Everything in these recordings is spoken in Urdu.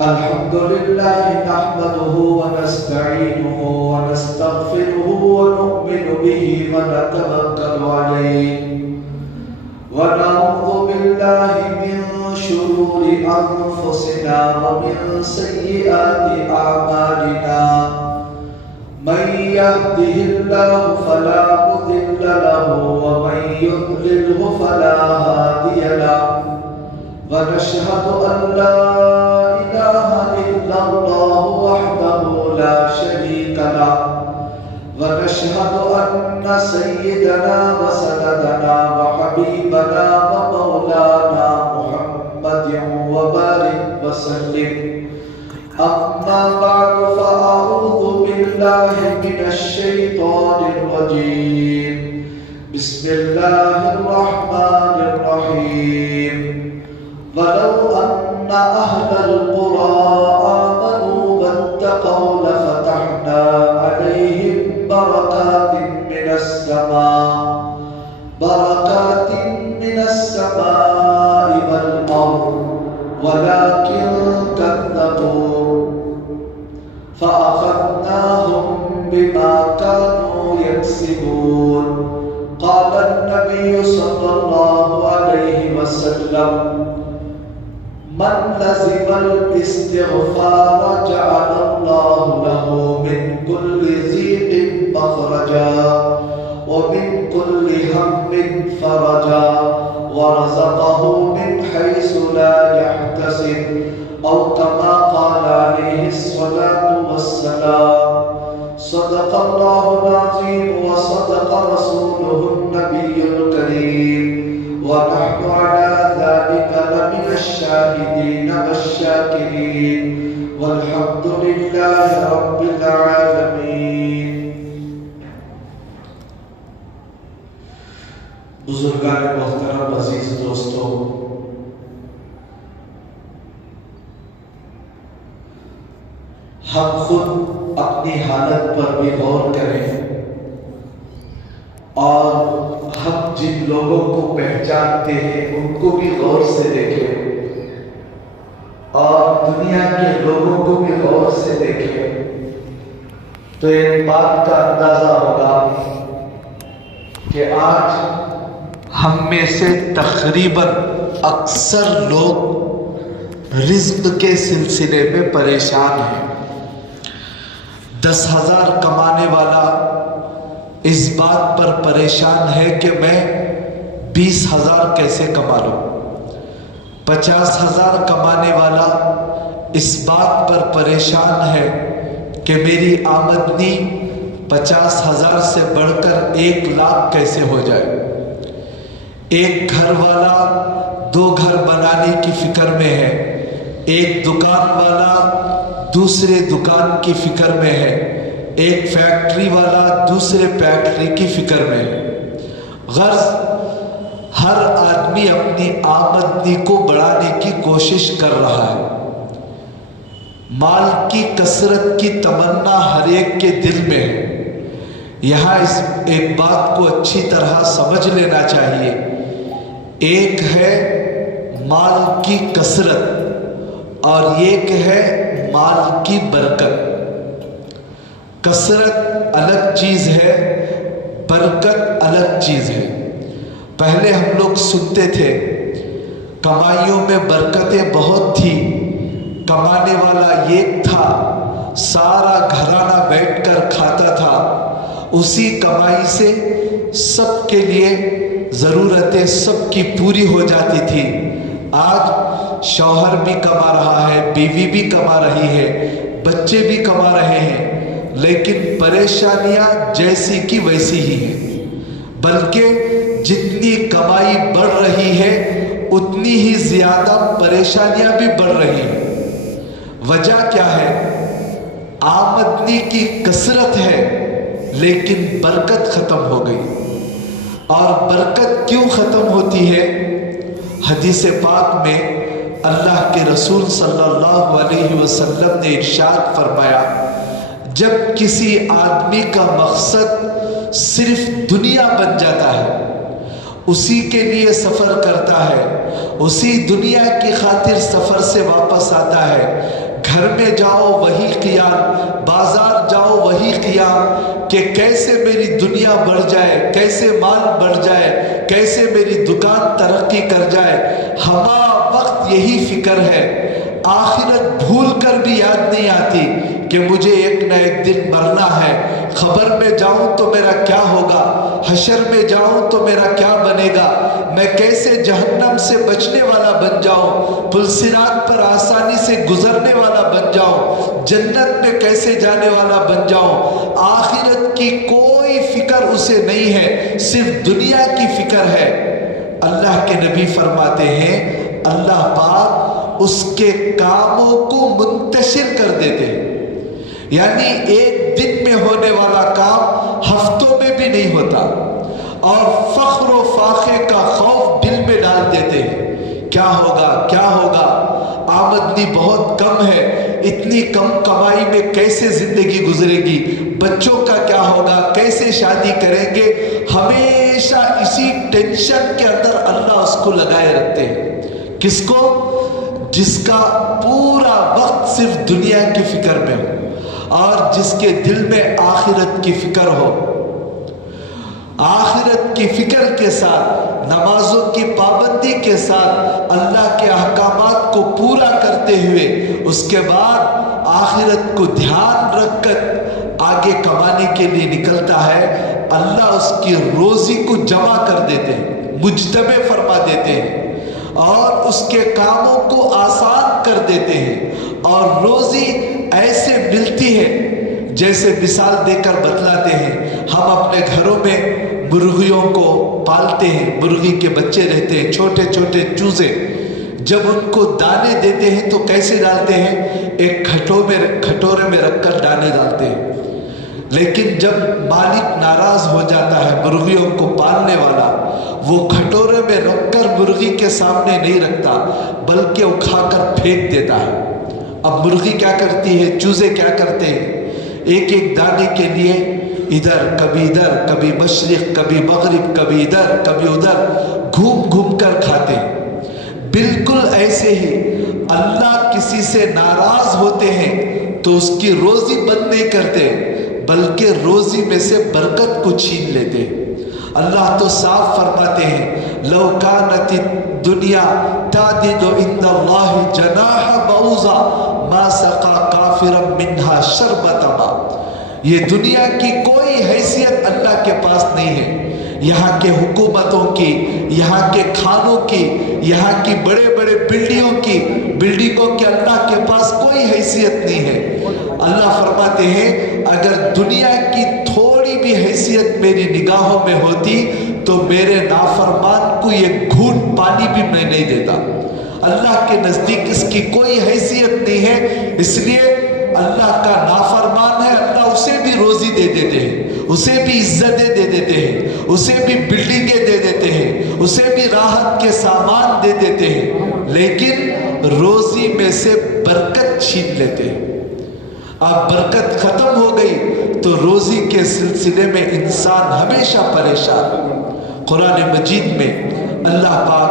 الحمد لله نحمده ونستعينه ونستغفره ونؤمن به ونتوكل عليه ونعوذ بالله من شرور أنفسنا ومن سيئات أعمالنا من يهده الله فلا مضل له ومن يضلله فلا هادي له ونشهد أن لا إله إلا الله وحده لا شريك له ونشهد أن سيدنا وسندنا وحبيبنا ومولانا محمد وبارك وسلم أما بعد فأعوذ بالله من الشيطان الرجيم بسم الله الرحمن الرحيم ولو أن أهل القرى آمنوا واتقوا لفتحنا عليهم بركات من السماء والأرض ولكن كذبوا فأخذناهم بما كانوا يكسبون. قال النبي صلى الله عليه وسلم من لزم الاستغفار جعل الله له من كل ضيق مخرجا ومن كل هم فرجا ورزقه من حيث لا يحتسب أو كما قال عليه الصلاة والسلام. صدق الله العظيم وصدق رسوله النبي الكريم ونحن على ذلك لمن الشاهدين والشاكرين والحمد لله رب العالمين. بزرگان محترم عزیز دوستو، ہم خود اپنی حالت پر بھی غور کریں اور ہم جن لوگوں کو پہچانتے ہیں ان کو بھی غور سے دیکھیں اور دنیا کے لوگوں کو بھی غور سے دیکھیں تو ایک بات کا اندازہ ہوگا کہ آج ہم میں سے تقریباً اکثر لوگ رزق کے سلسلے میں پریشان ہیں. 10,000 کمانے والا اس بات پر پریشان ہے کہ میں 20,000 کیسے کما لوں. 50,000 کمانے والا اس بات پر پریشان ہے کہ میری آمدنی 50,000 سے بڑھ کر 1,00,000 کیسے ہو جائے. ایک گھر والا 2 گھر بنانے کی فکر میں ہے، ایک دکان والا دوسرے دکان کی فکر میں ہے، ایک فیکٹری والا دوسرے فیکٹری کی فکر میں ہے. غرض ہر آدمی اپنی آمدنی کو بڑھانے کی کوشش کر رہا ہے. مال کی کثرت کی تمنا ہر ایک کے دل میں ہے. یہاں اس ایک بات کو اچھی طرح سمجھ لینا چاہیے. ایک ہے مال کی کثرت اور ایک ہے مال کی برکت. کثرت الگ چیز ہے، برکت الگ چیز ہے. پہلے ہم لوگ سنتے تھے کمائیوں میں برکتیں بہت تھی، کمانے والا ایک تھا، سارا گھرانہ بیٹھ کر کھاتا تھا، اسی کمائی سے سب کے لیے ضرورتیں سب کی پوری ہو جاتی تھی. آج شوہر بھی کما رہا ہے، بیوی بھی کما رہی ہے، بچے بھی کما رہے ہیں، لیکن پریشانیاں جیسی کی ویسی ہی ہیں. بلکہ جتنی کمائی بڑھ رہی ہے اتنی ہی زیادہ پریشانیاں بھی بڑھ رہی ہیں. وجہ کیا ہے؟ آمدنی کی کثرت ہے لیکن برکت ختم ہو گئی. اور برکت کیوں ختم ہوتی ہے؟ حدیث پاک میں اللہ کے رسول صلی اللہ علیہ وسلم نے ارشاد فرمایا، جب کسی آدمی کا مقصد صرف دنیا بن جاتا ہے اسی کے لیے سفر کرتا ہے، اسی دنیا کی خاطر سفر سے واپس آتا ہے۔ گھر میں جاؤ وہی خیال، بازار جاؤ وہی خیال کہ کیسے میری دنیا بڑھ جائے، کیسے مال بڑھ جائے، کیسے میری دکان ترقی کر جائے۔ ہما وقت یہی فکر ہے۔ آخرت بھول کر بھی یاد نہیں آتی کہ مجھے ایک نہ ایک دن مرنا ہے۔ خبر میں جاؤں تو میرا کیا ہوگا، حشر میں جاؤں تو میرا کیا بنے گا، میں کیسے جہنم سے بچنے والا بن جاؤں، پل صراط پر آسانی سے گزرنے والا بن جاؤں، جنت میں کیسے جانے والا بن جاؤں۔ آخرت کی کوئی فکر اسے نہیں ہے، صرف دنیا کی فکر ہے۔ اللہ کے نبی فرماتے ہیں اللہ پاک اس کے کاموں کو منتشر کر دیتے ہیں، یعنی ایک دن میں ہونے والا کام ہفتوں میں بھی نہیں ہوتا، اور فخر و فاخر کا خوف دل میں ڈال دیتے ہیں۔ کیا ہوگا کیا ہوگا، آمدنی بہت کم ہے، اتنی کم کمائی میں کیسے زندگی گزرے گی، بچوں کا کیا ہوگا، کیسے شادی کریں گے۔ ہمیشہ اسی ٹینشن کے اندر اللہ اس کو لگائے رکھتے ہیں۔ کس کو؟ جس کا پورا وقت صرف دنیا کی فکر میں ہو، اور جس کے دل میں آخرت کی فکر ہو۔ آخرت کی فکر کے ساتھ، نمازوں کی پابندی کے ساتھ، اللہ کے احکامات کو پورا کرتے ہوئے، اس کے بعد آخرت کو دھیان رکھ کر آگے کمانے کے لیے نکلتا ہے، اللہ اس کی روزی کو جمع کر دیتے ہیں، مجتمع فرما دیتے ہیں، اور اس کے کاموں کو آسان کر دیتے ہیں، اور روزی ایسے ملتی ہے جیسے مثال دے کر بتلاتے ہیں۔ ہم اپنے گھروں میں مرغیوں کو پالتے ہیں، مرغی کے بچے رہتے ہیں، چھوٹے چھوٹے چوزے۔ جب ان کو دانے دیتے ہیں تو کیسے ڈالتے ہیں؟ ایک کھٹورے میں رکھ کر دانے ڈالتے ہیں۔ لیکن جب مالک ناراض ہو جاتا ہے، مرغیوں کو پالنے والا، وہ کھٹورے میں رکھ کر مرغی کے سامنے نہیں رکھتا، بلکہ وہ کھا کر پھینک دیتا ہے۔ اب مرغی کیا کرتی ہے، چوزے کیا کرتے ہیں؟ ایک ایک دانے کے لیے ادھر کبھی مشرق، کبھی مغرب، کبھی ادھر کبھی ادھر گھوم گھوم کر کھاتے ہیں۔ بالکل ایسے ہی اللہ کسی سے ناراض ہوتے ہیں تو اس کی روزی بند نہیں کرتے، بلکہ روزی میں سے برکت کو چھین لیتے ہیں۔ اللہ تو صاف فرماتے ہیں لو کانت الدنیا تعدد عند اللہ جناح بعوضہ ما سقا کافرا منہا شربۃ ماء۔ یہ دنیا کی کوئی حیثیت اللہ کے پاس نہیں ہے، یہاں کے حکومتوں کی، یہاں کے کھانوں کی، یہاں کی بڑے بڑے بلڈنگوں کے اللہ کے پاس کوئی حیثیت نہیں ہے۔ اللہ فرماتے ہیں اگر دنیا کی تھوڑی بھی حیثیت میری نگاہوں میں ہوتی تو میرے نافرمان کو یہ گھونٹ پانی بھی میں نہیں دیتا۔ اللہ کے نزدیک اس کی کوئی حیثیت نہیں ہے، اس لیے اللہ کا نافرمان ہے، اللہ اسے بھی روزی دے دیتے ہیں، اسے بھی عزتیں دے دیتے ہیں، اسے بھی بلڈنگیں دے دیتے ہیں، اسے بھی راحت کے سامان دے دیتے ہیں، لیکن روزی میں سے برکت چھین لیتے ہیں۔ اب برکت ختم ہو گئی تو روزی کے سلسلے میں انسان ہمیشہ پریشان۔ قرآن مجید میں اللہ پاک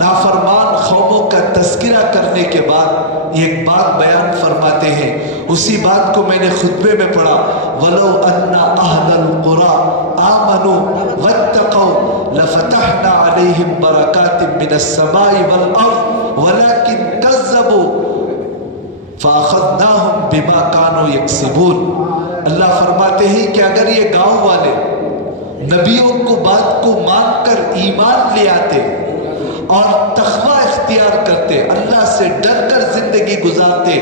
نافرمان قوموں کا تذکرہ کرنے کے بعد ایک بات بیان فرماتے ہیں، اسی بات کو میں نے خطبے میں پڑھا، وَلَوْ أَنَّ أَهْلَ الْقُرَىٰ آمَنُوا وَاتَّقَوْا لَفَتَحْنَا عَلَيْهِمْ بَرَكَاتٍ مِّنَ السَّمَاءِ وَالْأَرْضِ وَلَكِنْ كَذَّبُوا فَأَخَذْنَاهُمْ بِمَا كَانُوا يَكْسِبُونَ۔ اللہ فرماتے ہیں کہ اگر یہ گاؤں والے نبیوں کو بات کو مان کر ایمان لے آتے اور تقوی اختیار کرتے، اللہ سے ڈر کر زندگی گزارتے،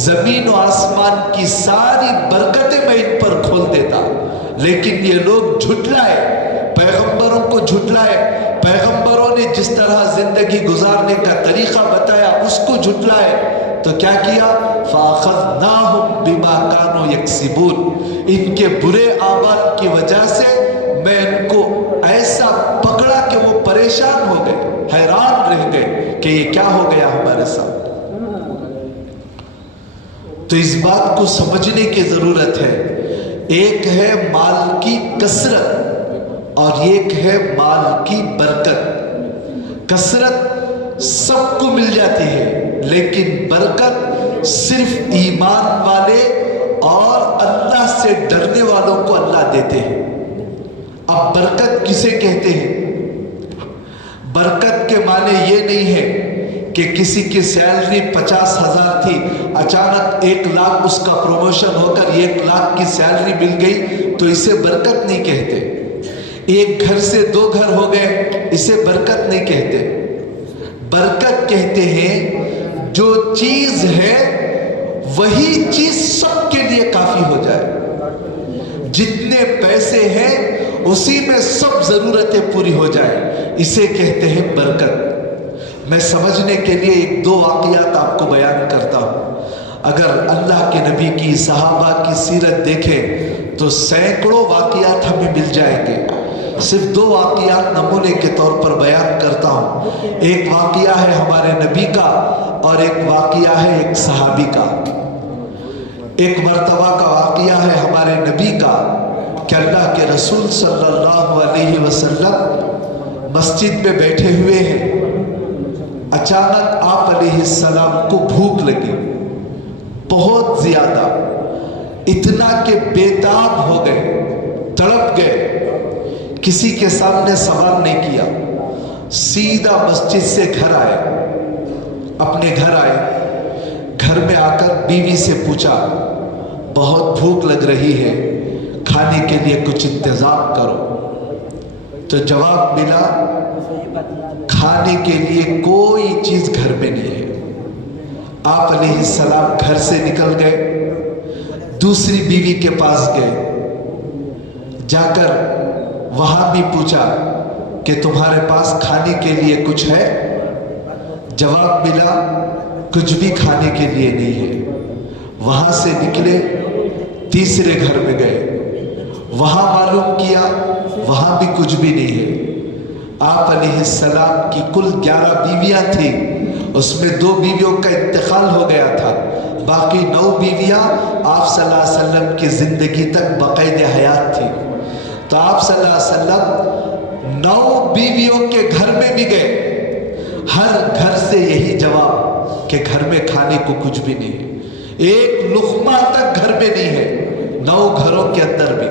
زمین و آسمان کی ساری برکتیں میں ان پر کھول دیتا، لیکن یہ لوگ جھٹلائے، پیغمبروں کو جھٹلائے، پیغمبروں نے جس طرح زندگی گزارنے کا طریقہ بتایا اس کو جھٹلائے، تو کیا کیا؟ فَأَخَذْنَاهُمْ بِمَا كَانُوا يَكْسِبُونَ۔ ان کے برے اعمال کی وجہ سے میں ان کو ایسا پکڑا کہ وہ پریشان ہو گئے، حیران رہ گئے کہ یہ کیا ہو گیا ہمارے ساتھ۔ تو اس بات کو سمجھنے کی ضرورت ہے، ایک ہے مال کی کثرت اور ایک ہے مال کی برکت۔ کثرت سب کو مل جاتی ہے، لیکن برکت صرف ایمان والے اور اللہ سے ڈرنے والوں کو اللہ دیتے ہیں۔ اب برکت کسے کہتے ہیں؟ برکت کے معنی یہ نہیں ہے کہ کسی کی سیلری 50,000 تھی، اچانک 1,00,000 اس کا پروموشن ہو کر 1,00,000 کی سیلری مل گئی تو اسے برکت نہیں کہتے۔ ایک گھر سے 2 گھر ہو گئے، اسے برکت نہیں کہتے۔ برکت کہتے ہیں جو چیز ہے وہی چیز سب کے لیے کافی ہو جائے، جتنے پیسے ہیں اسی میں سب ضرورتیں پوری ہو جائیں، اسے کہتے ہیں برکت۔ میں سمجھنے کے لیے 1-2 واقعات آپ کو بیان کرتا ہوں۔ اگر اللہ کے نبی کی، صحابہ کی سیرت دیکھیں تو سینکڑوں واقعات ہمیں مل جائیں گے۔ صرف 2 واقعات نمونے کے طور پر بیان کرتا ہوں۔ ایک واقعہ ہے ہمارے نبی کا اور ایک واقعہ ہے ایک صحابی کا۔ ایک مرتبہ کا واقعہ ہے ہمارے نبی کا کہ اللہ کے رسول صلی اللہ علیہ وسلم مسجد میں بیٹھے ہوئے ہیں، اچانک آپ علیہ السلام کو بھوک لگی بہت زیادہ، اتنا کہ بیتاب ہو گئے، تڑپ گئے، کسی کے سامنے سوال نہیں کیا، سیدھا مسجد سے گھر آئے، اپنے گھر آئے، گھر میں آ کر بیوی سے پوچھا بہت بھوک لگ رہی ہے، کھانے کے لیے کچھ انتظام کرو۔ تو جواب ملا کھانے کے لیے کوئی چیز گھر میں نہیں ہے۔ آپ علیہ السلام گھر سے نکل گئے، دوسری بیوی کے پاس گئے، جا کر وہاں بھی پوچھا کہ تمہارے پاس کھانے کے لیے کچھ ہے؟ جواب ملا کچھ بھی کھانے کے لیے نہیں ہے۔ وہاں سے نکلے، تیسرے گھر میں گئے، وہاں معلوم کیا وہاں بھی کچھ بھی نہیں ہے۔ آپ علیہ السلام کی کل 11 بیویاں تھیں، اس میں 2 بیویوں کا انتقال ہو گیا تھا، باقی 9 بیویاں آپ صلی اللہ علیہ وسلم کی زندگی تک بقید حیات تھیں۔ تو آپ صلی اللہ علیہ وسلم 9 بیویوں کے گھر میں بھی گئے، ہر گھر سے یہی جواب کہ گھر میں کھانے کو کچھ بھی نہیں ہے، ایک لقمہ تک گھر میں نہیں ہے، 9 گھروں کے اندر بھی۔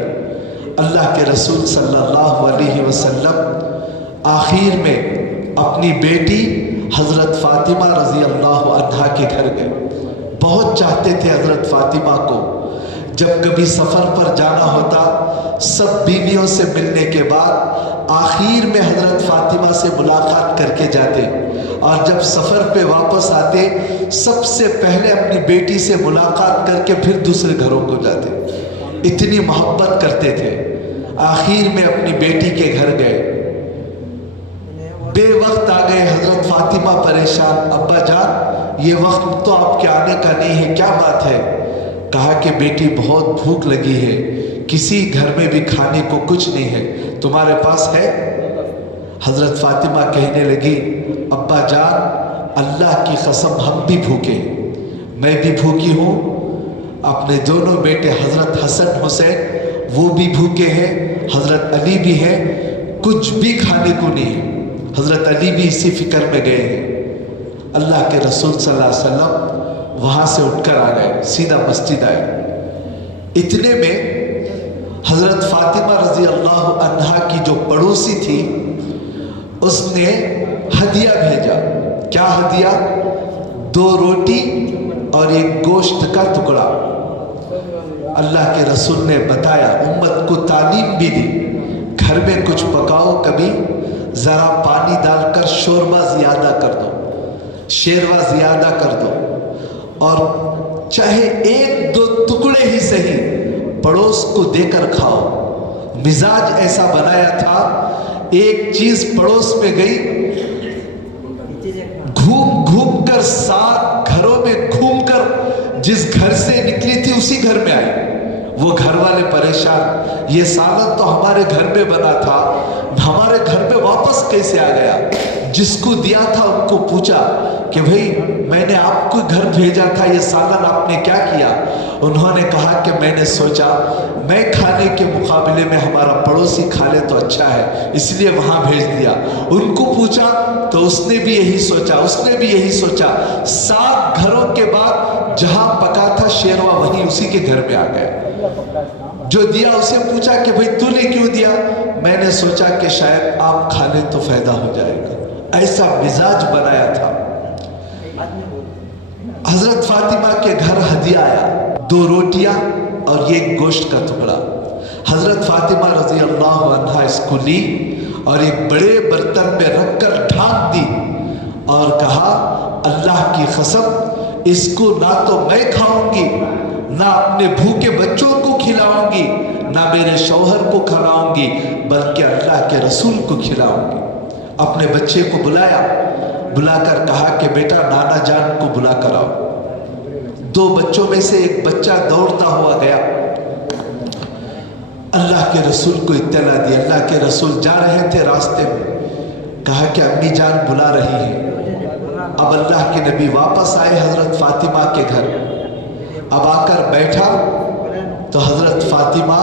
اللہ کے رسول صلی اللہ علیہ وسلم آخر میں اپنی بیٹی حضرت فاطمہ رضی اللہ عنہا کے گھر گئے، بہت چاہتے تھے حضرت فاطمہ کو، جب کبھی سفر پر جانا ہوتا سب بیویوں سے ملنے کے بعد آخر میں حضرت فاطمہ سے ملاقات کر کے جاتے، اور جب سفر پہ واپس آتے سب سے پہلے اپنی بیٹی سے ملاقات کر کے پھر دوسرے گھروں کو جاتے، اتنی محبت کرتے تھے۔ آخر میں اپنی بیٹی کے گھر گئے، بے وقت آ گئے، حضرت فاطمہ پریشان، ابا جان یہ وقت تو آپ کے آنے کا نہیں ہے، کیا بات ہے؟ کہا کہ بیٹی بہت بھوک لگی ہے، کسی گھر میں بھی کھانے کو کچھ نہیں ہے، تمہارے پاس ہے؟ حضرت فاطمہ کہنے لگی ابا جان اللہ کی قسم ہم بھی بھوکے، میں بھی بھوکی ہوں، اپنے دونوں بیٹے حضرت حسن حسین وہ بھی بھوکے ہیں، حضرت علی بھی ہے، کچھ بھی کھانے کو نہیں ہے۔ حضرت علی بھی اسی فکر میں گئے ہیں۔ اللہ کے رسول صلی اللہ علیہ وسلم وہاں سے اٹھ کر آ گئے، سیدھا مسجد آئے۔ اتنے میں حضرت فاطمہ رضی اللہ عنہا کی جو پڑوسی تھی اس نے ہدیہ بھیجا۔ کیا ہدیہ؟ 2 روٹی اور 1 گوشت کا ٹکڑا۔ اللہ کے رسول نے بتایا، امت کو تعلیم بھی دی، گھر میں کچھ پکاؤ، کبھی ذرا پانی ڈال کر شوربہ زیادہ کر دو، شیروا زیادہ کر دو، اور چاہے 1-2 ٹکڑے ہی صحیح پڑوس کو دے کر کھاؤ۔ مزاج ایسا بنایا تھا، ایک چیز پڑوس میں گئی، گھوم گھوم کر 7 گھروں میں گھوم کر جس گھر سے نکلی تھی اسی گھر میں آئی۔ وہ گھر والے پریشان، یہ سالن تو ہمارے گھر میں بنا تھا، ہمارے گھر میں واپس کیسے آ گیا؟ جس کو دیا تھا ان کو پوچھا کہ بھئی میں نے آپ کو گھر بھیجا تھا، یہ سالن آپ نے کیا کیا؟ انہوں نے کہا کہ میں نے سوچا میں کھانے کے مقابلے میں ہمارا پڑوسی کھا لے تو اچھا ہے، اس لیے وہاں بھیج دیا۔ ان کو پوچھا تو اس نے بھی یہی سوچا، 7 گھروں کے بعد جہاں پکا تھا شیروا وہیں اسی کے گھر میں آ گئے۔ جو دیا اسے پوچھا کہ بھئی تو نے کیوں دیا؟ میں نے سوچا کہ شاید آپ کھا لیں تو فائدہ ہو جائے گا، ایسا مزاج بنایا تھا۔ حضرت فاطمہ کے گھر ہدیہ آیا، 2 روٹیاں اور 1 گوشت کا ٹکڑا۔ حضرت فاطمہ رضی اللہ عنہا اس کو لی اور ایک بڑے برتن میں رکھ کر ڈھانک دی اور کہا اللہ کی قسم اس کو نہ تو میں کھاؤں گی، نہ اپنے بھوکے بچوں کو کھلاؤں گی، نہ میرے شوہر کو کھلاؤں گی، بلکہ اللہ کے رسول کو کھلاؤں گی۔ اپنے بچے کو بلا کر کہا کہ بیٹا نانا جان کو بلا کر آؤ۔ 2 بچوں میں سے ایک بچہ دوڑتا ہوا گیا، اللہ کے رسول کو اطلاع دی۔ اللہ کے رسول جا رہے تھے راستے میں، کہا کہ امی جان بلا رہی ہے۔ اب اللہ کے نبی واپس آئے حضرت فاطمہ کے گھر، اب آ کر بیٹھا تو حضرت فاطمہ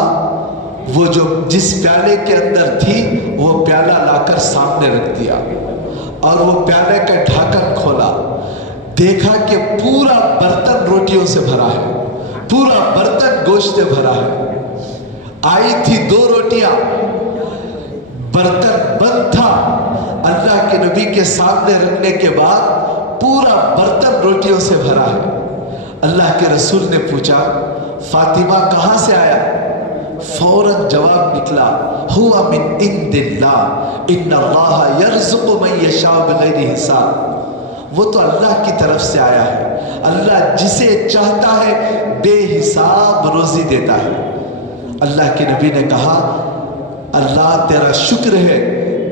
وہ جو جس پیالے کے اندر تھی وہ پیالہ لا کر سامنے رکھ دیا اور وہ پیالے کا ڈھاکن کھولا، دیکھا کہ پورا برتن روٹیوں سے بھرا ہے، پورا برتن گوشت سے بھرا ہے۔ آئی تھی 2 روٹیاں، برتن بند تھا، اللہ کے نبی کے سامنے رکھنے کے بعد پورا برتن روٹیوں سے بھرا ہے۔ اللہ کے رسول نے پوچھا فاطمہ کہاں سے آیا؟ فوراً جواب نکلا ہوا من عند اللہ ان اللہ یرزق من یشاء بغیر حساب، وہ تو اللہ کی طرف سے آیا ہے، اللہ جسے چاہتا ہے بے حساب روزی دیتا ہے۔ اللہ کے نبی نے کہا اللہ تیرا شکر ہے،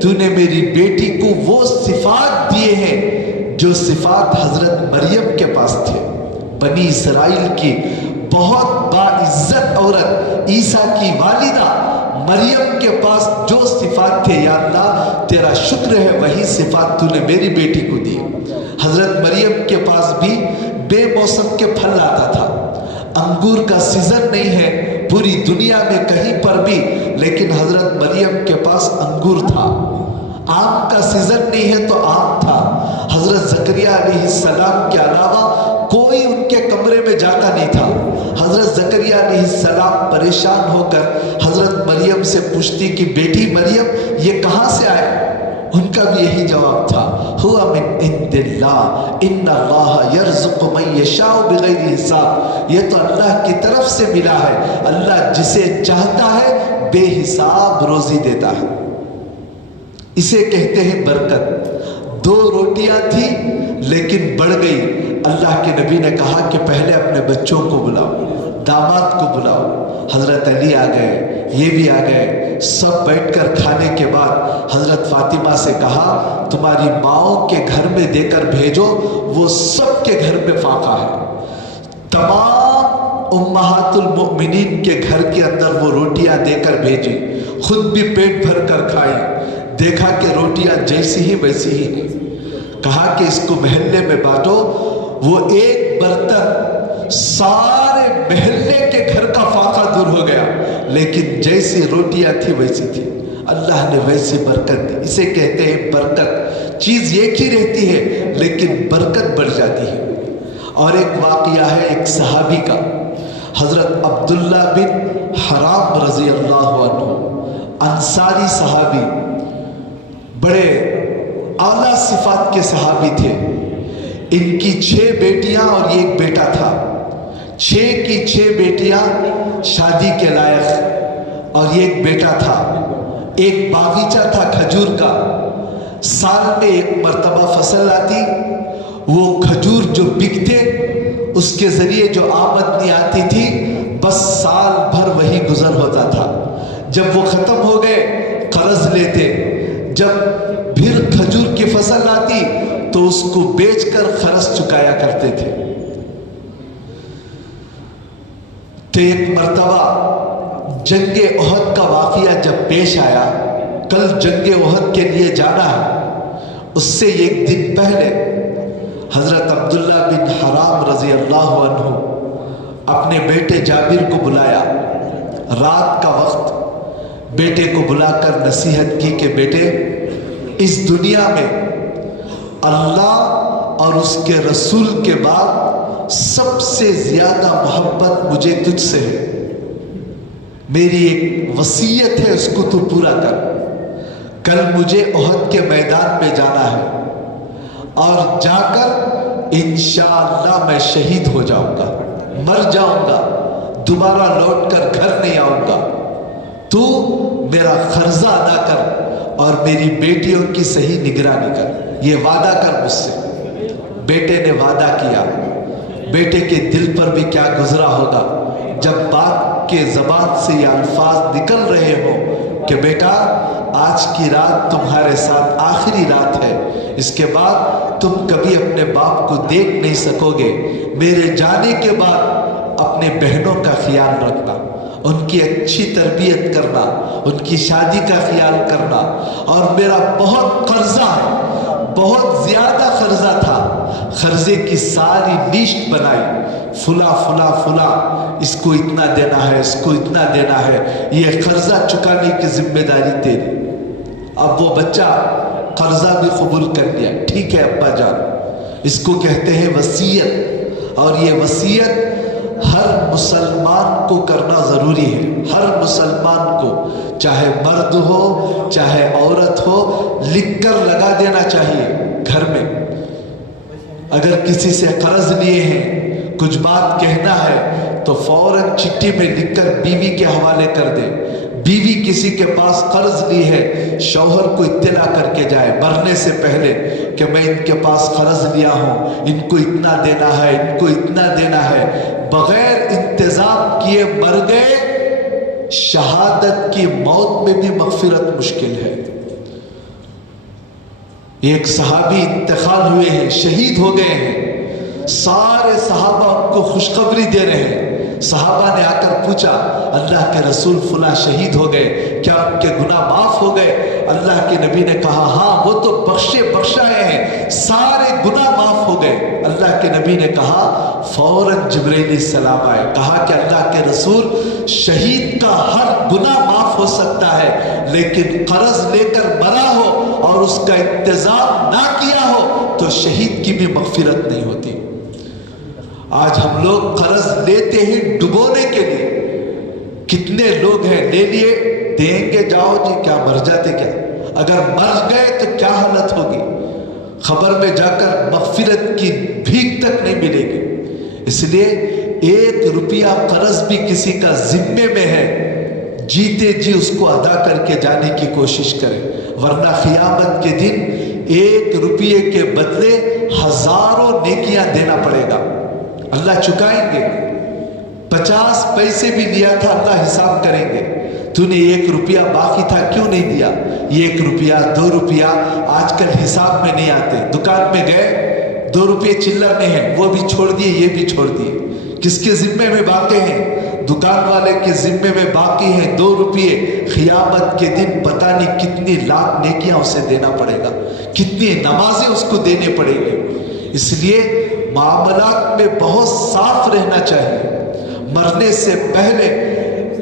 تو نے میری بیٹی کو وہ صفات دیے ہیں جو صفات حضرت مریم کے پاس تھے۔ بنی اسرائیل کی بہت باعزت عورت عیسیٰ کی والدہ مریم کے پاس جو صفات تھے، یا اللہ تیرا شکر ہے وہی صفات تو نے میری بیٹی کو دی۔ حضرت مریم کے پاس بھی بے موسم کے پھل آتا تھا، انگور کا سیزن نہیں ہے پوری دنیا میں کہیں پر بھی، لیکن حضرت مریم کے پاس انگور تھا۔ آم کا سیزن نہیں ہے تو آم تھا۔ حضرت زکریا علیہ السلام کے علاوہ کوئی ان کے کمرے میں جاتا نہیں تھا۔ حضرت زکریا علیہ السلام پریشان ہو کر حضرت مریم سے پوچھتی کہ بیٹی مریم یہ کہاں سے آئے؟ ان کا بھی یہی جواب تھا ہوا من عند اللہ ان اللہ یرزق من یشاء بغیر حساب، یہ تو اللہ کی طرف سے ملا ہے، اللہ جسے چاہتا ہے بے حساب روزی دیتا ہے۔ اسے کہتے ہیں برکت۔ 2 روٹیاں تھی لیکن بڑھ گئی۔ اللہ کے نبی نے کہا کہ پہلے اپنے بچوں کو بلاؤ، داماد کو بلاؤ۔ حضرت علی آ گئے، یہ بھی آ گئے، سب بیٹھ کر کھانے کے بعد حضرت فاطمہ سے کہا تمہاری ماؤں کے گھر میں دے کر بھیجو، وہ سب کے گھر میں فاقہ ہے۔ تمام امہات المؤمنین کے گھر کے اندر وہ روٹیاں دے کر بھیجی، خود بھی پیٹ بھر کر کھائی، دیکھا کہ روٹیاں جیسی ہی ویسی ہی ہیں۔ کہا کہ اس کو محلے میں بانٹو۔ وہ ایک برتن سارے محلے کے گھر کا فاقہ دور ہو گیا، لیکن جیسی روٹیاں تھی ویسی تھی، اللہ نے ویسی برکت دی۔ اسے کہتے ہیں برکت، چیز ایک ہی رہتی ہے لیکن برکت بڑھ جاتی ہے۔ اور ایک واقعہ ہے ایک صحابی کا، حضرت عبداللہ بن حرام رضی اللہ عنہ، انصاری صحابی، بڑے اعلیٰ صفات کے صحابی تھے۔ ان کی 6 بیٹیاں اور یہ ایک بیٹا تھا۔ 6 کی 6 بیٹیاں شادی کے لائق اور یہ ایک بیٹا تھا۔ ایک باغیچہ تھا کھجور کا، سال میں ایک مرتبہ فصل آتی، وہ کھجور جو بکتے اس کے ذریعے جو آمدنی آتی تھی بس سال بھر وہی گزر ہوتا تھا۔ جب وہ ختم ہو گئے قرض لیتے، جب پھر کھجور کی فصل آتی تو اس کو بیچ کر قرض چکایا کرتے تھے۔ تو ایک مرتبہ جنگ احد کا واقعہ جب پیش آیا، کل جنگ احد کے لیے جانا ہے، اس سے ایک دن پہلے حضرت عبداللہ بن حرام رضی اللہ عنہ اپنے بیٹے جابر کو بلایا، رات کا وقت بیٹے کو بلا کر نصیحت کی کہ بیٹے، اس دنیا میں اللہ اور اس کے رسول کے بعد سب سے زیادہ محبت مجھے تجھ سے ہے، میری ایک وصیت ہے، اس کو تو پورا کر۔ کل مجھے احد کے میدان میں جانا ہے اور جا کر انشاءاللہ میں شہید ہو جاؤں گا، مر جاؤں گا، دوبارہ لوٹ کر گھر نہیں آؤں گا، تو میرا قرضہ ادا کر اور میری بیٹیوں کی صحیح نگرانی کر، یہ وعدہ کر مجھ سے۔ بیٹے نے وعدہ کیا۔ بیٹے کے دل پر بھی کیا گزرا ہوگا جب باپ کے زبان سے یہ الفاظ نکل رہے ہوں کہ بیٹا آج کی رات تمہارے ساتھ آخری رات ہے، اس کے بعد تم کبھی اپنے باپ کو دیکھ نہیں سکو گے، میرے جانے کے بعد اپنے بہنوں کا خیال رکھنا، ان کی اچھی تربیت کرنا، ان کی شادی کا خیال کرنا، اور میرا بہت قرضہ ہے، بہت زیادہ قرضہ تھا، قرضے کی ساری لسٹ بنائی، فلاں فلاں فلاں، اس کو اتنا دینا ہے، اس کو اتنا دینا ہے، یہ قرضہ چکانے کی ذمہ داری تیری۔ اب وہ بچہ قرضہ بھی قبول کر لیا، ٹھیک ہے ابا جان، اس کو کہتے ہیں وصیت، اور یہ وصیت ہر مسلمان کو کرنا ضروری ہے، ہر مسلمان کو، چاہے مرد ہو چاہے عورت ہو، لکھ کر لگا دینا چاہیے گھر میں۔ اگر کسی سے قرض لیے ہیں، کچھ بات کہنا ہے تو فوراً چٹھی میں لکھ کر بیوی کے حوالے کر دے۔ بیوی کسی کے پاس قرض لی ہے، شوہر کو اطلاع کر کے جائے مرنے سے پہلے کہ میں ان کے پاس قرض لیا ہوں، ان کو اتنا دینا ہے، ان کو اتنا دینا ہے۔ بغیر انتظام کیے مر گئے، شہادت کی موت میں بھی مغفرت مشکل ہے۔ ایک صحابی انتقال ہوئے ہیں، شہید ہو گئے ہیں، سارے صحابہ ان کو خوشخبری دے رہے ہیں۔ صحابہ نے آ کر پوچھا، اللہ کے رسول فلاں شہید ہو گئے، کیا ان کے گناہ معاف ہو گئے؟ اللہ کے نبی نے کہا ہاں، وہ تو بخشائے ہیں، سارے گناہ معاف ہو گئے۔ اللہ کے نبی نے کہا فوراً جبرائیل السلام آئے، کہا کہ اللہ کے رسول، شہید کا ہر گناہ معاف ہو سکتا ہے، لیکن قرض لے کر مرا ہو اور اس کا انتظام نہ کیا ہو تو شہید کی بھی مغفرت نہیں ہوتی۔ آج ہم لوگ قرض لیتے ہی ڈبونے کے لیے، کتنے لوگ ہیں لے لیے، دیں گے جاؤ جی، کیا مر جاتے کیا؟ اگر مر گئے تو کیا حالت ہوگی؟ خبر میں جا کر مغفرت کی بھیک تک نہیں ملے گی۔ اس لیے 1 روپیہ قرض بھی کسی کا ذمے میں ہے، جیتے جی اس کو ادا کر کے جانے کی کوشش کرے، ورنہ قیامت کے دن 1 روپیے کے بدلے ہزاروں نیکیاں دینا پڑے گا، اللہ چکائیں گے۔ 50 پیسے بھی لیا تھا، اللہ حساب کریں گے، تو نے 1 روپیہ باقی تھا کیوں نہیں دیا؟ 1 روپیہ 2 روپیہ آج کل حساب میں نہیں آتے۔ دکان میں گئے، 2 روپے چلر نہیں ہیں، وہ بھی چھوڑ دیے، یہ بھی چھوڑ دیے، کس کے ذمے میں باقی ہیں؟ دکان والے کے ذمے میں باقی ہیں 2 روپیے۔ قیامت کے دن پتہ نہیں کتنی لاکھ نیکیاں اسے دینا پڑے گا، کتنی نمازیں اس کو دینے پڑے گی۔ اس لیے معاملات میں بہت صاف رہنا چاہیے، مرنے سے پہلے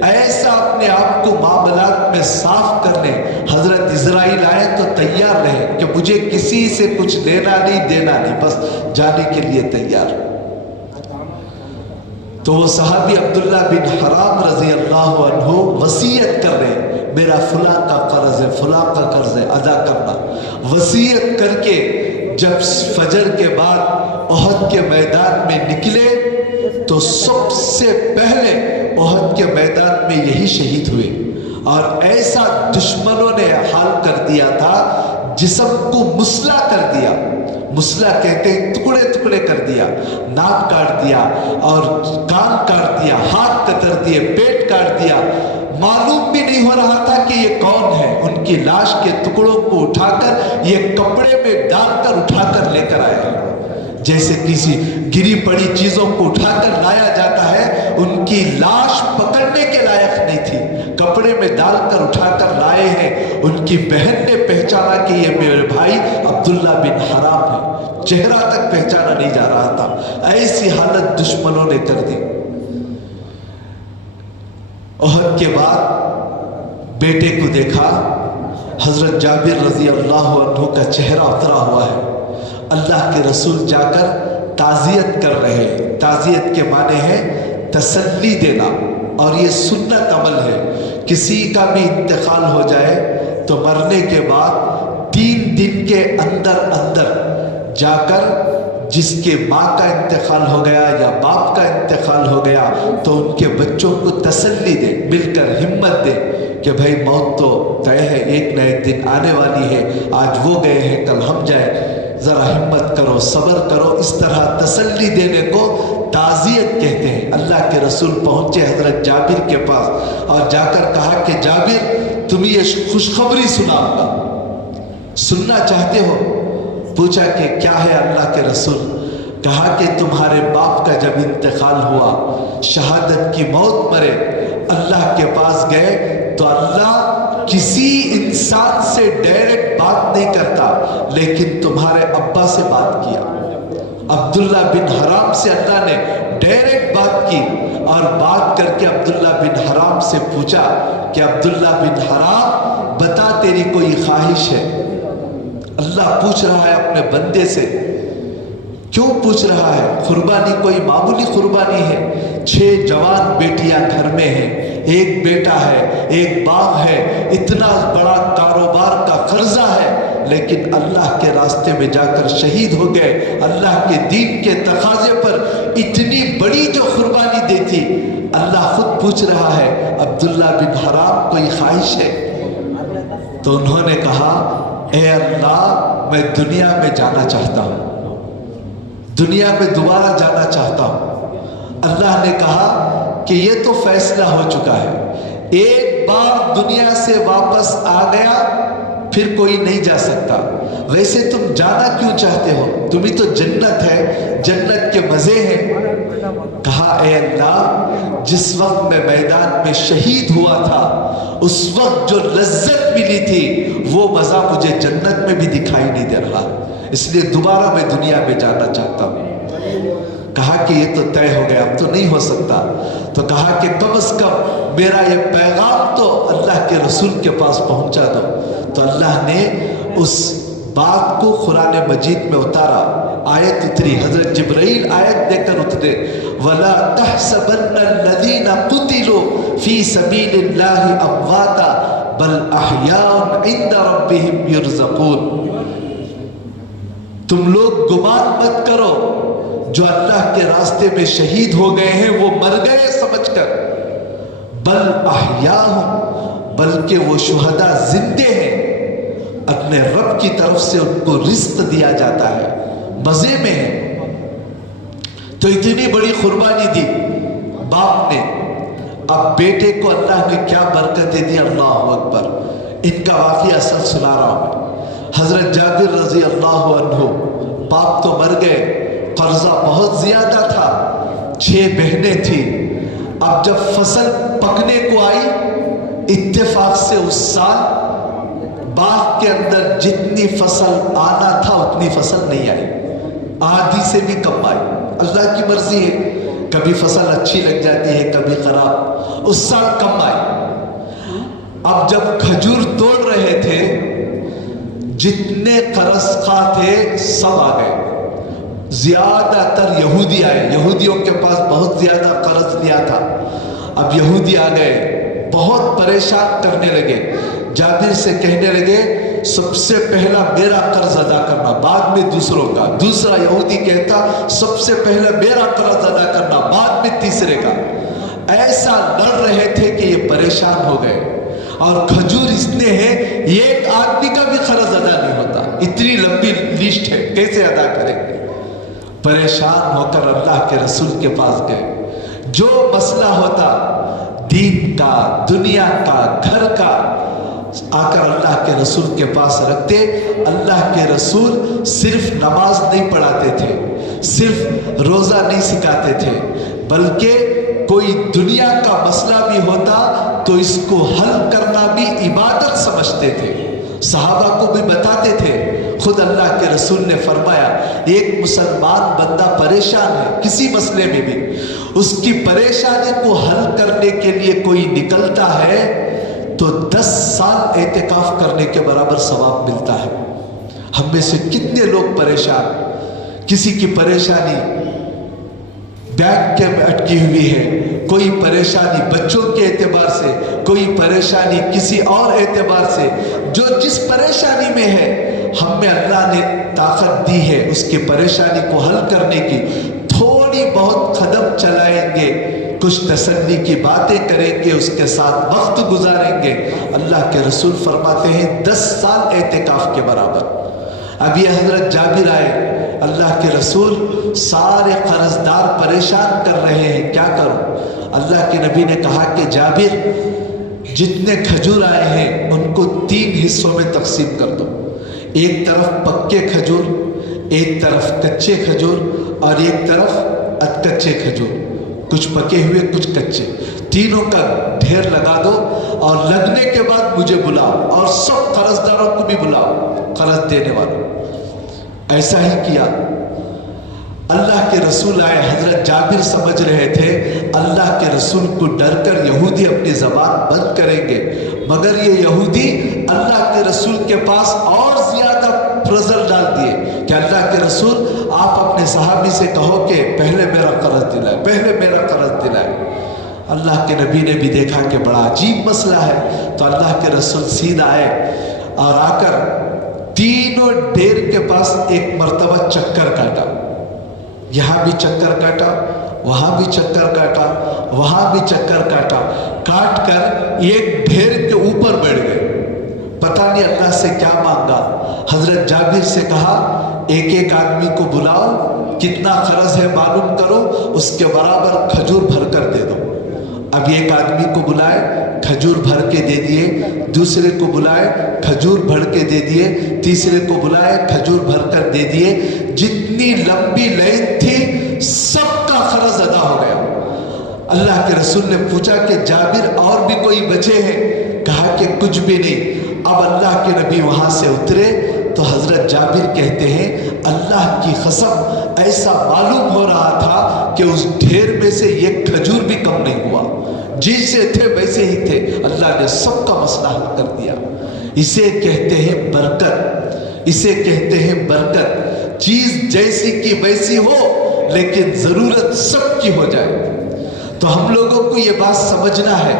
ایسا اپنے آپ کو معاملات میں صاف کر لیں، حضرت اسرائیل آئے تو تیار رہے کہ مجھے کسی سے کچھ لینا نہیں دینا نہیں، بس جانے کے لیے تیار۔ تو وہ صحابی عبداللہ بن حرام رضی اللہ عنہ وصیت کر رہے ہیں، میرا فلاں کا قرض ہے، فلاں کا قرض ہے، ادا کرنا۔ وصیت کر کے جب فجر کے بعد احد کے میدان میں نکلے تو سب سے پہلے احد کے میدان میں یہی شہید ہوئے، اور ایسا دشمنوں نے حال کر دیا تھا، جسم کو مسلح کر دیا، مسلح کہتے ہیں ٹکڑے ٹکڑے کر دیا، ناک کاٹ دیا اور کان کاٹ دیا، ہاتھ کتر دیے، پیٹ کاٹ دیا، معلوم بھی نہیں ہو رہا تھا کہ یہ کون ہے۔ ان کی لاش کے ٹکڑوں کو اٹھا کر یہ کپڑے میں ڈال کر اٹھا کر لے کر آئے، جیسے کسی گری پڑی چیزوں کو اٹھا کر لایا جاتا ہے۔ ان کی لاش پکڑنے کے لائق نہیں تھی، کپڑے میں ڈال کر اٹھا کر لائے بھائی ہیں ان کی بہن نے پہچانا کہ یہ میرے بھائی عبداللہ بن حرام ہے، چہرہ تک پہچانا نہیں جا رہا تھا، ایسی حالت دشمنوں نے کر دی۔ احد کے بعد بیٹے کو دیکھا، حضرت جابر رضی اللہ عنہ کا چہرہ اترا ہوا ہے، اللہ کے رسول جا کر تعزیت کر رہے ہیں۔ تعزیت کے معنی ہے تسلی دینا، اور یہ سنت عمل ہے، کسی کا بھی انتقال ہو جائے تو مرنے کے بعد 3 دن کے اندر اندر جا کر جس کے ماں کا انتقال ہو گیا یا باپ کا انتقال ہو گیا تو ان کے بچوں کو تسلی دے، مل کر ہمت دے کہ بھائی موت تو طے ہے، ایک نہ ایک دن آنے والی ہے، آج وہ گئے ہیں کل ہم جائیں، ذرا ہمت کرو، صبر کرو۔ اس طرح تسلی دینے کو تعزیت کہتے ہیں۔ اللہ کے رسول پہنچے حضرت جابر کے پاس اور جا کر کہا کہ جابر تم یہ خوشخبری سناؤ گا، سننا چاہتے ہو؟ پوچھا کہ کیا ہے اللہ کے رسول؟ کہا کہ تمہارے باپ کا جب انتقال ہوا، شہادت کی موت مرے، اللہ کے پاس گئے تو اللہ کسی انسان سے ڈائریکٹ بات نہیں کرتا، لیکن تمہارے ابا سے بات کیا، عبداللہ بن حرام سے اللہ نے ڈائریکٹ بات کی، اور بات کر کے عبداللہ بن حرام سے پوچھا کہ عبداللہ بن حرام بتا تیری کوئی خواہش ہے؟ اللہ پوچھ رہا ہے اپنے بندے سے، کیوں پوچھ رہا ہے؟ قربانی کوئی معمولی قربانی ہے، 6 جوان بیٹیاں گھر میں ہیں، ایک بیٹا ہے، ایک باغ ہے، اتنا بڑا کاروبار کا قرضہ ہے، لیکن اللہ کے راستے میں جا کر شہید ہو گئے، اللہ کے دین کے تقاضے پر اتنی بڑی جو قربانی دی تھی، اللہ خود پوچھ رہا ہے عبداللہ بن حرام کوئی خواہش ہے؟ تو انہوں نے کہا اے اللہ میں دنیا میں جانا چاہتا ہوں، دنیا میں دوبارہ جانا چاہتا ہوں۔ اللہ نے کہا کہ یہ تو فیصلہ ہو چکا ہے، ایک بار دنیا سے واپس آ گیا پھر کوئی نہیں جا سکتا، ویسے تم جانا کیوں چاہتے ہو؟ تمہیں تو جنت ہے، جنت کے مزے ہیں۔ کہا اے اللہ جس وقت میں میدان میں شہید ہوا تھا اس وقت جو لذت ملی تھی وہ مزہ مجھے جنت میں بھی دکھائی نہیں دے رہا، اس لیے دوبارہ میں دنیا میں جانا چاہتا ہوں۔ کہا کہ یہ تو طے ہو گیا، اب تو نہیں ہو سکتا، تو کہا کہ کم از کم میرا یہ پیغام تو اللہ کے رسول کے پاس پہنچا دو۔ تو اللہ نے اس بات کو قرآن مجید میں اتارا، آیت اتری، حضرت جبرائیل آیت دے کر اترے، وَلَا تَحْسَبَنَّ الَّذِينَ قُتِلُوا فِي سَبِيلِ اللَّهِ أَمْوَاتًا بَلْ أَحْيَاءٌ عِندَ رَبِّهِمْ يُرْزَقُونَ۔ تم لوگ گمان مت کرو جو اللہ کے راستے میں شہید ہو گئے ہیں وہ مر گئے سمجھ کر، بل احیاء، بلکہ وہ شہداء زندے ہیں، اپنے رب کی طرف سے ان کو رزق دیا جاتا ہے، مزے میں ہے۔ تو اتنی بڑی قربانی دی باپ نے، اب بیٹے کو اللہ نے کیا برکتیں دی، اللہ اکبر۔ ان کا واقعہ اصل سنا رہا ہوں۔ حضرت جابر رضی اللہ عنہ، باپ تو مر گئے، قرضہ بہت زیادہ تھا، 6 بہنیں تھیں، اب جب فصل پکنے کو آئی اتفاق سے اس سال باغ کے اندر جتنی فصل آنا تھا اتنی فصل نہیں آئی، آدھی سے بھی کم آئی، اللہ کی مرضی ہے، کبھی فصل اچھی لگ جاتی ہے کبھی خراب، اس سال کم آئی۔ اب جب کھجور توڑ رہے تھے جتنے قرض خواہ تھے سب آ گئے، زیادہ تر یہودی آئے، یہودیوں کے پاس بہت زیادہ قرض لیا تھا، اب یہودی آ گئے، بہت پریشان کرنے لگے، جابر سے کہنے لگے سب سے پہلا میرا قرض ادا کرنا، بعد میں دوسروں کا، دوسرا یہودی کہتا سب سے پہلا میرا قرض ادا کرنا، بعد میں تیسرے کا، ایسا لڑ رہے تھے کہ یہ پریشان ہو گئے، اور کھجور اتنے ہیں ایک آدمی کا بھی قرض ادا نہیں ہوتا، اتنی لمبی لسٹ ہے، کیسے ادا کریں؟ پریشان ہو کر اللہ کے رسول کے پاس گئے، جو مسئلہ ہوتا دین کا، دنیا کا، گھر کا، آ کر اللہ کے رسول کے پاس رکھتے۔ اللہ کے رسول صرف نماز نہیں پڑھاتے تھے، صرف روزہ نہیں سکھاتے تھے، بلکہ کوئی دنیا کا مسئلہ بھی ہوتا تو اس کو حل کرنا بھی عبادت سمجھتے تھے، صحابہ کو بھی بتاتے تھے۔ خود اللہ کے رسول نے فرمایا ایک مسلمان بندہ پریشان ہے کسی مسئلے میں بھی، اس کی پریشانی کو حل کرنے کے لیے کوئی نکلتا ہے تو 10 سال اعتکاف کرنے کے برابر ثواب ملتا ہے۔ ہم میں سے کتنے لوگ پریشان، کسی کی پریشانی بینک کے میں اٹکی ہوئی ہے، کوئی پریشانی بچوں کے اعتبار سے، کوئی پریشانی کسی اور اعتبار سے، جو جس پریشانی میں ہے ہم میں اللہ نے طاقت دی ہے اس کی پریشانی کو حل کرنے کی، تھوڑی بہت قدم چلائیں گے، کچھ تسلی کی باتیں کریں گے، اس کے ساتھ وقت گزاریں گے، اللہ کے رسول فرماتے ہیں 10 سال اعتکاف کے برابر۔ اب یہ حضرت جابر آئے، اللہ کے رسول سارے قرض دار پریشان کر رہے ہیں، کیا کروں؟ اللہ کے نبی نے کہا کہ جابر جتنے کھجور آئے ہیں ان کو 3 حصوں میں تقسیم کر دو، ایک طرف پکے کھجور، ایک طرف کچے کھجور، اور ایک طرف ادکچے کھجور، کچھ پکے ہوئے کچھ کچے، تینوں کا ڈھیر لگا دو، اور لگنے کے بعد مجھے بلاؤ، اور سب قرض داروں کو بھی بلاؤ، قرض دینے والوں۔ ایسا ہی کیا، اللہ کے رسول آئے، حضرت جابر سمجھ رہے تھے اللہ کے رسول کو ڈر کر یہودی اپنی زبان بند کریں گے، مگر یہ یہودی اللہ کے رسول کے پاس اور زیادہ پریشر ڈال دیے کہ اللہ کے رسول آپ اپنے صحابی سے کہو کہ پہلے میرا قرض دلائے، پہلے میرا قرض دلائے۔ اللہ کے نبی نے بھی دیکھا کہ بڑا عجیب مسئلہ ہے، تو اللہ کے رسول سیدھا آئے اور آ کر تینوں ڈیر کے پاس ایک مرتبہ چکر کاٹا، یہاں بھی چکر کاٹا، وہاں بھی چکر کاٹا، وہاں بھی چکر کاٹا، کاٹ کر ایک ڈھیر کے اوپر بیٹھ گئے۔ پتہ نہیں اللہ سے کیا مانگا، حضرت جابر سے کہا ایک ایک آدمی کو بلاؤ، کتنا قرض ہے معلوم کرو، اس کے برابر کھجور بھر کر دے دو۔ اب ایک آدمی کو بلائے، کھجور بھر کے دے دیے، دوسرے کو بلائے، کھجور بھر کے دے دیے، تیسرے کو بلائے، کھجور بھر کر دے دیے۔ جتنی لمبی لائن تھی سب کا قرض ادا ہو گیا۔ اللہ کے رسول نے پوچھا کہ جابر اور بھی کوئی بچے ہیں؟ کہا کہ کچھ بھی نہیں۔ اب اللہ کے نبی وہاں سے اترے تو حضرت جابر کہتے ہیں اللہ کی قسم ایسا معلوم ہو رہا تھا کہ اس ڈھیر میں سے ایک کھجور بھی کم نہیں ہوا، جیسے تھے ویسے ہی تھے، اللہ نے سب کا مسئلہ حل کر دیا۔ اسے کہتے ہیں برکت، اسے کہتے ہیں برکت، چیز جیسی کی ویسی ہو لیکن ضرورت سب کی ہو جائے۔ تو ہم لوگوں کو یہ بات سمجھنا ہے،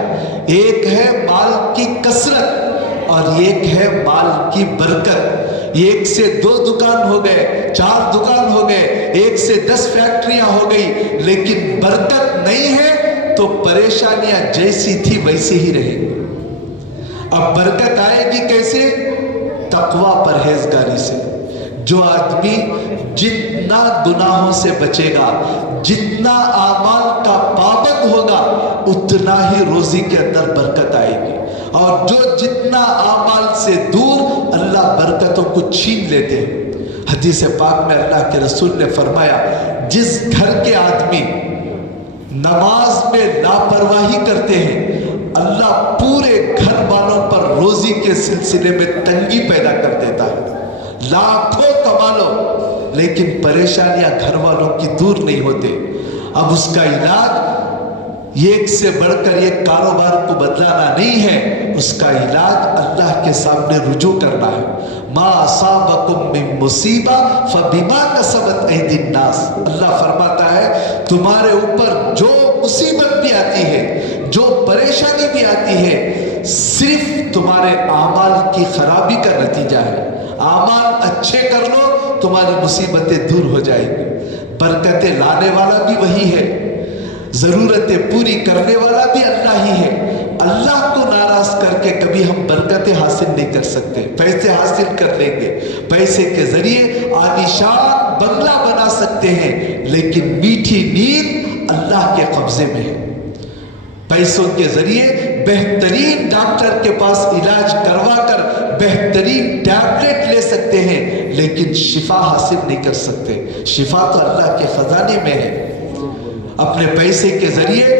ایک ہے مال کی کثرت اور ایک ہے مال کی برکت۔ ایک سے 2 دکان ہو گئے، 4 دکان ہو گئے، 1 سے 10 فیکٹریاں ہو گئی، لیکن برکت نہیں ہے تو پریشانیاں جیسی تھی ویسی ہی رہے گی۔ اب برکت آئے گی کیسے؟ تقوی پرہیزگاری سے۔ جو آدمی جتنا گناہوں سے بچے گا، جتنا اعمال کا پابند ہوگا، اتنا ہی روزی کے اندر برکت آئے گی، اور جو جتنا اعمال سے دور، اللہ برکتوں کو چھین لیتے ہیں۔ حدیث پاک میں اللہ کے رسول نے فرمایا جس گھر کے آدمی نماز میں لاپرواہی کرتے ہیں، اللہ پورے گھر والوں پر روزی کے سلسلے میں تنگی پیدا کر دیتا ہے۔ لاکھوں کما لو لیکن پریشانیاں گھر والوں کی دور نہیں ہوتے۔ اب اس کا علاج ایک سے بڑھ کر ایک کاروبار کو بدلانا نہیں ہے، اس کا علاج اللہ کے سامنے رجوع کرنا ہے۔ ما اصابکم من مصیبہ فبما کسبت ایدی الناس، اللہ فرماتا ہے تمہارے اوپر جو مصیبت بھی آتی ہے، جو پریشانی بھی آتی ہے، صرف تمہارے اعمال کی خرابی کا نتیجہ ہے۔ اعمال اچھے کر لو تمہاری مصیبتیں دور ہو جائیں گی۔ برکتیں لانے والا بھی وہی ہے، ضرورتیں پوری کرنے والا بھی اللہ ہی ہے۔ اللہ کو ناراض کر کے کبھی ہم برکتیں حاصل نہیں کر سکتے۔ پیسے حاصل کر لیں گے، پیسے کے ذریعے عالیشان بنگلہ بنا سکتے ہیں، لیکن میٹھی نیند اللہ کے قبضے میں ہے۔ پیسوں کے ذریعے بہترین ڈاکٹر کے پاس علاج کروا کر بہترین ٹیبلٹ لے سکتے ہیں، لیکن شفا حاصل نہیں کر سکتے۔ شفا تو اللہ کے خزانے میں ہے۔ اپنے پیسے کے ذریعے